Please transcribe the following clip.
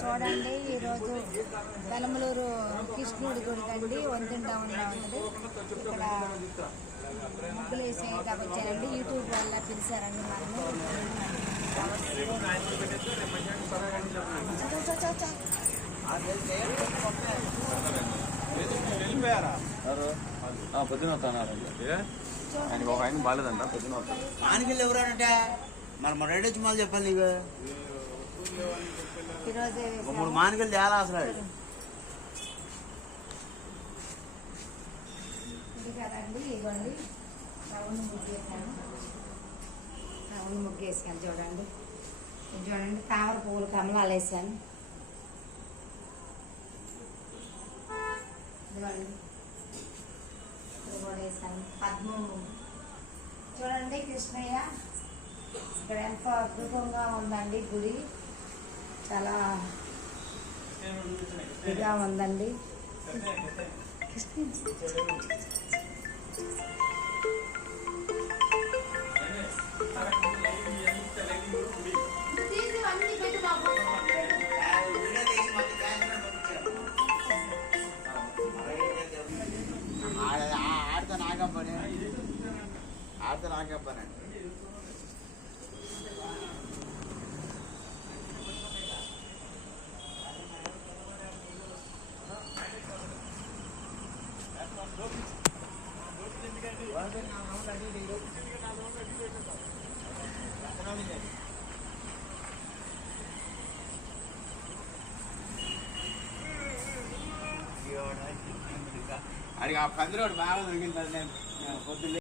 చూడండి, ఈరోజు వెలమలూరు కృష్ణుడి గుడి అండి, వంతిన టౌన్లో ఉంటుంది. ఇక్కడ ముగ్గులు వేసేయడానికి వచ్చారండి. యూట్యూబ్ వల్ల పిలిచారండి నన్ను. పొద్దున వస్తానండి. ఆయనకి ఒక ఆయన బాగాలేదంట, పొద్దున వస్తాను. ఆనగిళ్ళు ఎవరంటే మన రెడీ వచ్చి మళ్ళీ చెప్పాలి నీకు. మూడు మానగిళ్ళు తేలా అసలు. ఇది కదండి, ఇవ్వండి రౌండ్ ముగ్గేసాను. రౌండ్ ముగ్గేసాను చూడండి. చూడండి, తామర పువ్వులు కమలాలు వేసాను. ఇదిగోండి, ఇది కూడా వేసాను. పద్మం చూడండి, కృష్ణయ్య ఇక్కడ ఎంత అద్భుతంగా ఉందండి గుడి. చాలా ఇదిగా ఉందండి. ఆడితే నాకప్పనండి. అడిగి ఆ పందిరోడు బాగా దొరికింది పొద్దున్నే.